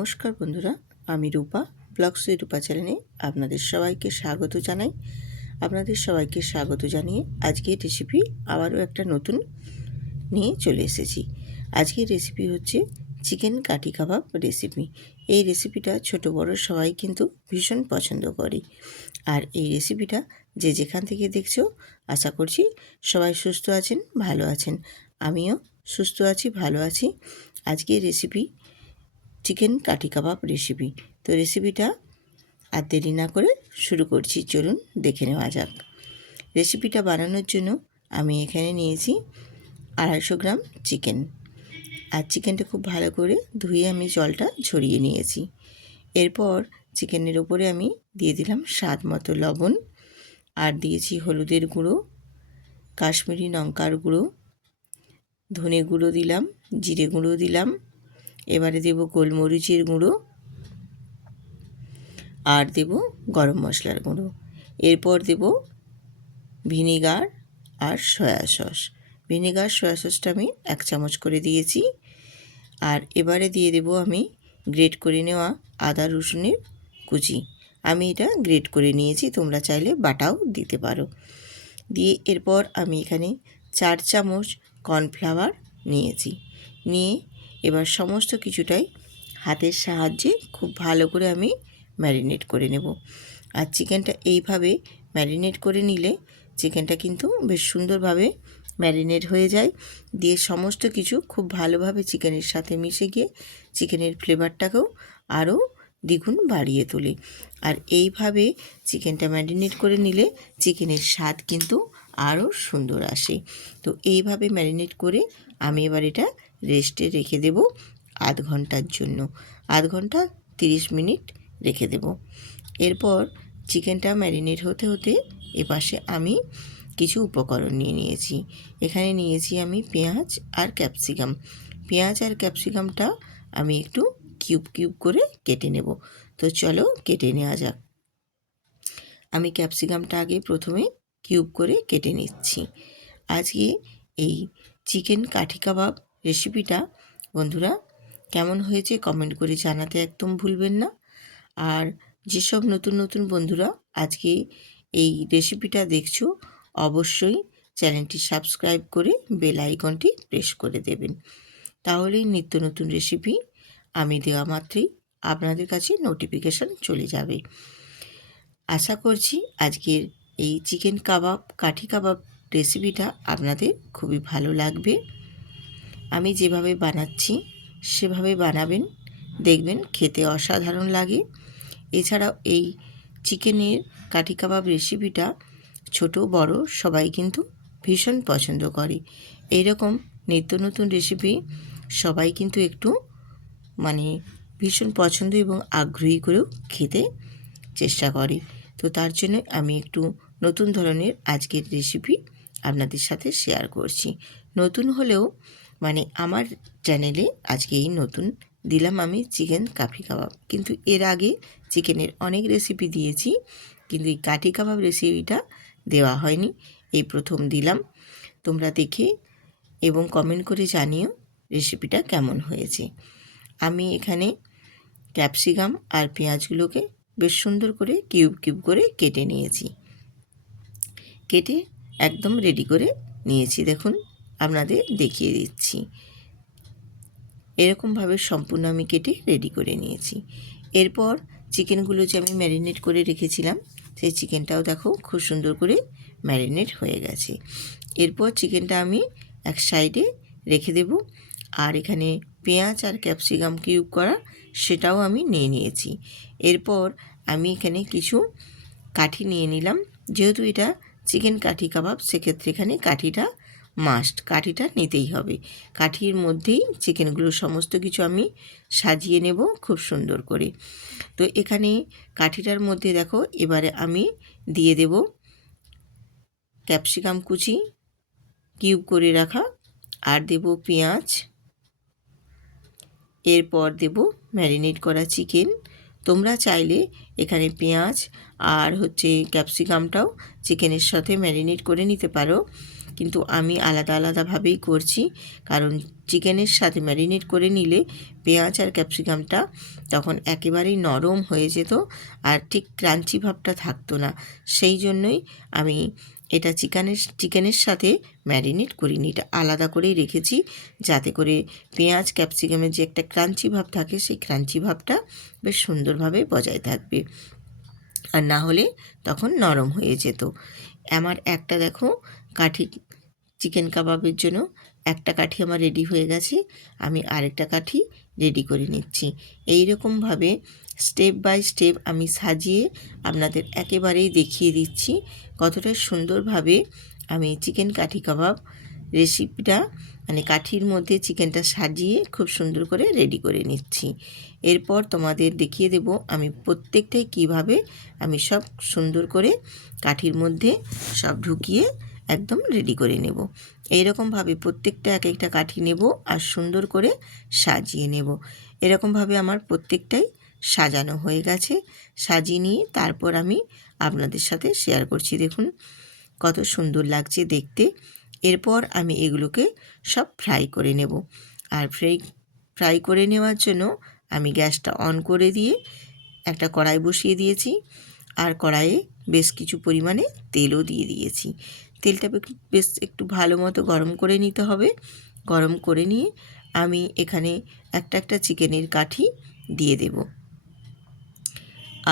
নমস্কার বন্ধুরা, আমি রূপা ব্লগস উইথ রূপা চ্যানেলে আপনাদের সবাইকে স্বাগত জানাই। আপনাদের সবাইকে স্বাগত জানিয়ে আজকের রেসিপি আবারও একটা নতুন নিয়ে চলে এসেছি। আজকের রেসিপি হচ্ছে চিকেন কাঠি কাবাব রেসিপি। এই রেসিপিটা ছোট বড় সবাই কিন্তু ভীষণ পছন্দ করে। আর এই রেসিপিটা যে যেখান থেকে দেখছো আশা করছি সবাই সুস্থ আছেন, ভালো আছেন। আমিও সুস্থ আছি, ভালো আছি। আজকের রেসিপি চিকেন কাঠি কাবাব রেসিপি। তো রেসিপিটা আর দেরি না করে শুরু করছি, চলুন দেখে নেওয়া যাক। রেসিপিটা বানানোর জন্য আমি এখানে নিয়েছি 250 গ্রাম চিকেন। আর চিকেনটা খুব ভালো করে ধুয়ে আমি জলটা ঝরিয়ে নিয়েছি। এরপর চিকেনের উপরে আমি দিয়ে দিলাম স্বাদ মতো লবণ, আর দিয়েছি হলুদের গুঁড়ো, কাশ্মীরি লঙ্কার গুঁড়ো, ধনে গুঁড়ো দিলাম, জিরে গুঁড়ো দিলাম, এবারে দেব গোলমরিচের গুঁড়ো, আর দেব গরম মশলার গুঁড়ো। এরপর দেব ভিনিগার আর সয়া সস। ভিনিগার সয়া সসটা আমি 1 চামচ করে দিয়েছি। আর এবারে দিয়ে দেব আমি গ্রেট করে নেওয়া আদা রসুনের কুচি। আমি এটা গ্রেট করে নিয়েছি, তোমরা চাইলে বাটাও দিতে পারো। দিয়ে এরপর আমি এখানে 4 চামচ কর্নফ্লাওয়ার নিয়েছি। নিয়ে এবার সমস্ত কিছুটাই হাতের সাহায্যে খুব ভালো করে আমি ম্যারিনেট করে নেব। আর চিকেনটা এইভাবে ম্যারিনেট করে নিলে চিকেনটা কিন্তু বেশ সুন্দরভাবে ম্যারিনেট হয়ে যায়। দিয়ে সমস্ত কিছু খুব ভালোভাবে চিকেনের সাথে মিশে গিয়ে চিকেনের ফ্লেভারটাকেও আরও দ্বিগুণ বাড়িয়ে তোলে। আর এইভাবে চিকেনটা ম্যারিনেট করে নিলে চিকেনের স্বাদ কিন্তু আরও সুন্দর আসে। তো এইভাবে ম্যারিনেট করে আমি এবার এটা রেস্টে রেখে দেব আধ ঘন্টার জন্য। আধ ঘন্টা 30 মিনিট রেখে দেব। এরপর চিকেনটা ম্যারিনেট হতে হতে এপাশে আমি কিছু উপকরণ নিয়ে নিয়েছি। এখানে নিয়েছি আমি পেঁয়াজ আর ক্যাপসিকাম। পেঁয়াজ আর ক্যাপসিকামটা আমি একটু কিউব কিউব করে কেটে নেব। তো চলো কেটে নেওয়া যাক। আমি ক্যাপসিকামটা আগে প্রথমে কিউব করে কেটে নিচ্ছি। আজকে এই চিকেন কাঠি কাবাব রেসিপিটা বন্ধুরা কেমন হয়েছে কমেন্ট করে জানাতে একদম ভুলবেন না। আর যেসব নতুন নতুন বন্ধুরা আজকে এই রেসিপিটা দেখছো, অবশ্যই চ্যানেলটি সাবস্ক্রাইব করে বেল আইকনটি প্রেস করে দেবেন। তাহলেই নিত্য নতুন রেসিপি আমি দেওয়া মাত্রই আপনাদের কাছে নোটিফিকেশন চলে যাবে। আশা করছি আজকের এই চিকেন কাবাব কাঠি কাবাব রেসিপিটা আপনাদের খুবই ভালো লাগবে। আমি যেভাবে বানাচ্ছি সেভাবে বানাবেন, দেখবেন খেতে অসাধারণ লাগে। এছাড়াও এই চিকেনের কাঠি কাবাব রেসিপিটা ছোট বড় সবাই কিন্তু ভীষণ পছন্দ করে। এইরকম নিত্য নতুন রেসিপি সবাই কিন্তু একটু ভীষণ পছন্দ এবং আগ্রহী করেও খেতে চেষ্টা করে। তো তার জন্য আমি একটু নতুন ধরনের আজকের রেসিপি আপনাদের সাথে শেয়ার করছি। নতুন হলেও আমার চ্যানেলে আজকে এই নতুন দিলাম আমি চিকেন কাঠি কাবাব। কিন্তু এর আগে চিকেনের অনেক রেসিপি দিয়েছি, কিন্তু এই কাঠি কাবাব রেসিপিটা দেওয়া হয়নি, এই প্রথম দিলাম। তোমরা দেখে এবং কমেন্ট করে জানিও রেসিপিটা কেমন হয়েছে। আমি এখানে ক্যাপসিকাম আর পেঁয়াজগুলোকে বেশ সুন্দর করে কিউব কিউব করে কেটে নিয়েছি। কেটে একদম রেডি করে নিয়েছি, দেখুন আপনাদের দেখিয়ে দিচ্ছি। এরকমভাবে সম্পূর্ণ আমি কেটে রেডি করে নিয়েছি। এরপর চিকেনগুলো যে আমি ম্যারিনেট করে রেখেছিলাম সেই চিকেনটাও দেখো খুব সুন্দর করে ম্যারিনেট হয়ে গেছে। এরপর চিকেনটা আমি এক সাইডে রেখে দেব। আর এখানে পেঁয়াজ আর ক্যাপসিকাম কিউব করা সেটাও আমি নিয়ে নিয়েছি। এরপর আমি এখানে কিছু কাঠি নিয়ে নিলাম। যেহেতু এটা চিকেন কাঠি কাবাব সেক্ষেত্রে এখানে কাঠিটা মাস্ট, কাঠিটা নিতেই হবে। কাঠির মধ্যেই চিকেনগুলো সমস্ত কিছু আমি সাজিয়ে নেব খুব সুন্দর করে। তো এখানে কাঠিটার মধ্যে দেখো এবারে আমি দিয়ে দেব ক্যাপসিকাম কুচি কিউব করে রাখা, আর দেব পেঁয়াজ, এরপর দেব ম্যারিনেট করা চিকেন। তোমরা চাইলে এখানে পেঁয়াজ আর ক্যাপসিকামটাও চিকেনের সাথে ম্যারিনেট করে নিতে পারো, কিন্তু আমি আলাদা আলাদাভাবেই করছি, কারণ চিকেনের সাথে ম্যারিনেট করে নিলে পেঁয়াজ আর ক্যাপসিকামটা তখন একেবারেই নরম হয়ে যেত আর ঠিক ক্রাঞ্চি ভাবটা থাকতো না। সেই জন্যই আমি এটা চিকেনের সাথে ম্যারিনেট করিনি, এটা আলাদা করেই রেখেছি, যাতে করে পেঁয়াজ ক্যাপসিকামের যে একটা ক্রাঞ্চি ভাব থাকে সেই ক্রাঞ্চি ভাবটা বেশ সুন্দরভাবে বজায় থাকবে, আর না হলে তখন নরম হয়ে যেত। আমার একটা দেখো কাঠি চিকেন কাবাবের জন্য একটা কাঠি আমার রেডি হয়ে গেছে, আমি আরেকটা কাঠি রেডি করে নিচ্ছি। এই রকমভাবে স্টেপ বাই স্টেপ আমি সাজিয়ে আপনাদের একেবারেই দেখিয়ে দিচ্ছি কতটা সুন্দরভাবে আমি চিকেন কাঠি কাবাব রেসিপিটা মানে কাঠির মধ্যে চিকেনটা সাজিয়ে খুব সুন্দর করে রেডি করে নিচ্ছি। এরপর তোমাদের দেখিয়ে দেব আমি প্রত্যেকটাই কিভাবে আমি সব সুন্দর করে কাঠির মধ্যে সব ঢুকিয়ে একদম রেডি করে নেব। এইরকমভাবে প্রত্যেকটা এক একটা কাঠি নেব আর সুন্দর করে সাজিয়ে নেব। এরকমভাবে আমার প্রত্যেকটাই সাজানো হয়ে গেছে। সাজিয়ে নিয়ে তারপর আমি আপনাদের সাথে শেয়ার করছি। দেখুন কত সুন্দর লাগছে দেখতে। এরপর আমি এগুলোকে সব ফ্রাই করে নেব। আর ফ্রাই করে নেওয়ার জন্য আমি গ্যাসটা অন করে দিয়ে একটা কড়াই বসিয়ে দিয়েছি, আর কড়াইয়ে বেশ কিছু পরিমাণে তেলও দিয়ে দিয়েছি। তেলটা বেশ একটু ভালো মতো গরম করে নিতে হবে। গরম করে নিয়ে আমি এখানে একটা একটা চিকেনের কাঠি দিয়ে দেব।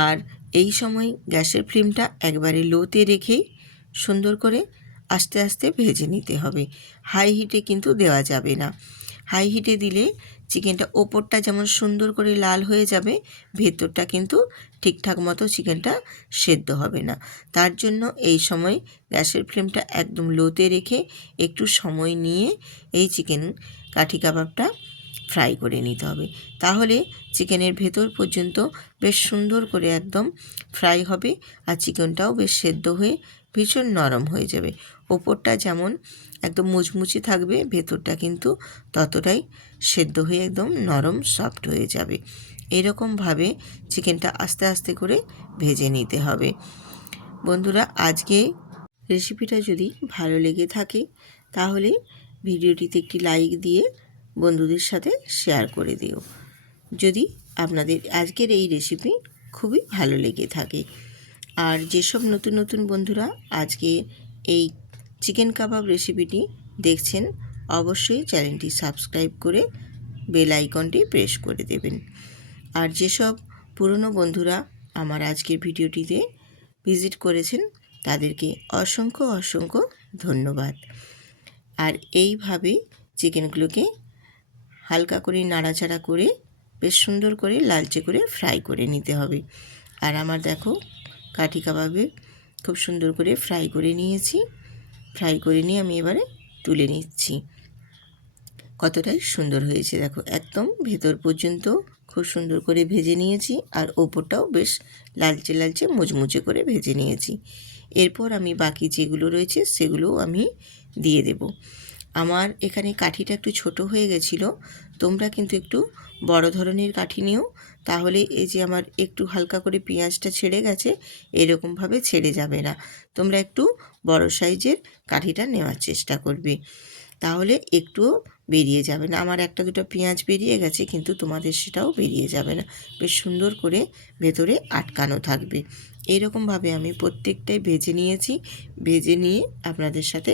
আর এই সময় গ্যাসের ফ্লেমটা একবারে লোতে রেখেই সুন্দর করে আস্তে আস্তে ভেজে নিতে হবে। হাই হিটে কিন্তু দেওয়া যাবে না। হাই হিটে দিলে চিকেনটা ওপরটা যেমন সুন্দর করে লাল হয়ে যাবে, ভেতরটা কিন্তু ঠিকঠাক মতো চিকেনটা সেদ্ধ হবে না। তার জন্য এই সময় গ্যাসের ফ্লেমটা একদম লোতে রেখে একটু সময় নিয়ে এই চিকেন কাঠি কাবাবটা ফ্রাই করে নিতে হবে। তাহলে চিকেনের ভেতর পর্যন্ত বেশ সুন্দর করে একদম ফ্রাই হবে, আর চিকেনটাও বেশ সেদ্ধ হয়ে ভীষণ নরম হয়ে যাবে। ওপরটা যেমন একদম মুচমুচে থাকবে, ভেতরটা কিন্তু ততটাই সেদ্ধ হয়ে একদম নরম সফট হয়ে যাবে। এরকমভাবে চিকেনটা আস্তে আস্তে করে ভেজে নিতে হবে। বন্ধুরা, আজকে রেসিপিটা যদি ভালো লেগে থাকে তাহলে ভিডিওটিতে একটি লাইক দিয়ে বন্ধুদের সাথে শেয়ার করে দিও, যদি আপনাদের আজকের এই রেসিপি খুবই ভালো লেগে থাকে। আর যেসব নতুন নতুন বন্ধুরা আজকে এই চিকেন কাবাব রেসিপিটি দেখছেন, অবশ্যই চ্যানেলটি সাবস্ক্রাইব করে বেল আইকনটি প্রেস করে দেবেন। আর যেসব পুরনো বন্ধুরা আমার আজকের ভিডিওটিতে ভিজিট করেছেন তাদেরকে অসংখ্য অসংখ্য ধন্যবাদ। আর এইভাবে চিকেনগুলোকে হালকা করে নাড়াচাড়া করে বেশ সুন্দর করে লালচে করে ফ্রাই করে নিতে হবে। আর আমার দেখো কাঠি কাবাবে খুব সুন্দর করে ফ্রাই করে নিয়েছি। ফ্রাই করে নিয়ে আমি এবারে তুলে নিচ্ছি। কতটাই সুন্দর হয়েছে দেখো, একদম ভেতর পর্যন্ত খুব সুন্দর করে ভেজে নিয়েছি, আর ওপরটাও বেশ লালচে লালচে মুচমুচে করে ভেজে নিয়েছি। এরপর আমি বাকি যেগুলো রয়েছে সেগুলোও আমি দিয়ে দেব। আমার এখানে কাঠিটা একটু ছোট হয়ে গেছিলো, তোমরা কিন্তু একটু বড় ধরনের কাঠি নিও, তাহলে এই যে আমার একটু হালকা করে পেঁয়াজটা ছেড়ে গেছে, এরকমভাবে ছেড়ে যাবে না। তোমরা একটু বড় সাইজের কাঠিটা নেওয়ার চেষ্টা করবে, তাহলে একটুও বেরিয়ে যাবে না। আমার একটা দুটো পেঁয়াজ বেরিয়ে গেছে, কিন্তু তোমাদের সেটাও বেরিয়ে যাবে না, বেশ সুন্দর করে ভেতরে আটকানো থাকবে। এইরকমভাবে আমি প্রত্যেকটাই ভেজে নিয়েছি। ভেজে নিয়ে আপনাদের সাথে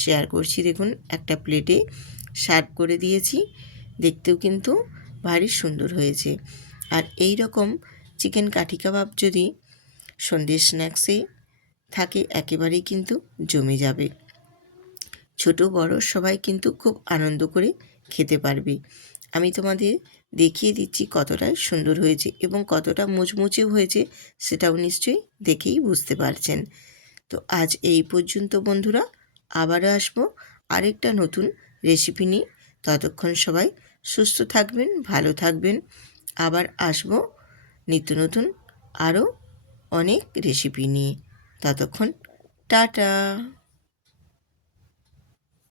শেয়ার করছি। দেখুন একটা প্লেটে সার্ভ করে দিয়েছি, দেখতেও কিন্তু ভারী সুন্দর হয়েছে। আর এই রকম চিকেন কাঠি কাবাব যদি সন্ধ্যের স্ন্যাক্সে থাকে একেবারেই কিন্তু জমে যাবে। ছোট বড় সবাই কিন্তু খুব আনন্দ করে খেতে পারবে। আমি তোমাদের দেখিয়ে দিচ্ছি কতটা সুন্দর হয়েছে এবং কতটা মুচমুচে হয়েছে, সেটাও নিশ্চয়ই দেখেই বুঝতে পারছেন। তো আজ এই পর্যন্ত বন্ধুরা, আবারও আসবো আরেকটা নতুন রেসিপি নিয়ে। ততক্ষণ সবাই সুস্থ থাকবেন, ভালো থাকবেন। আবার আসবো নিত্য নতুন আরও অনেক রেসিপি নিয়ে। ততক্ষণ টাটা।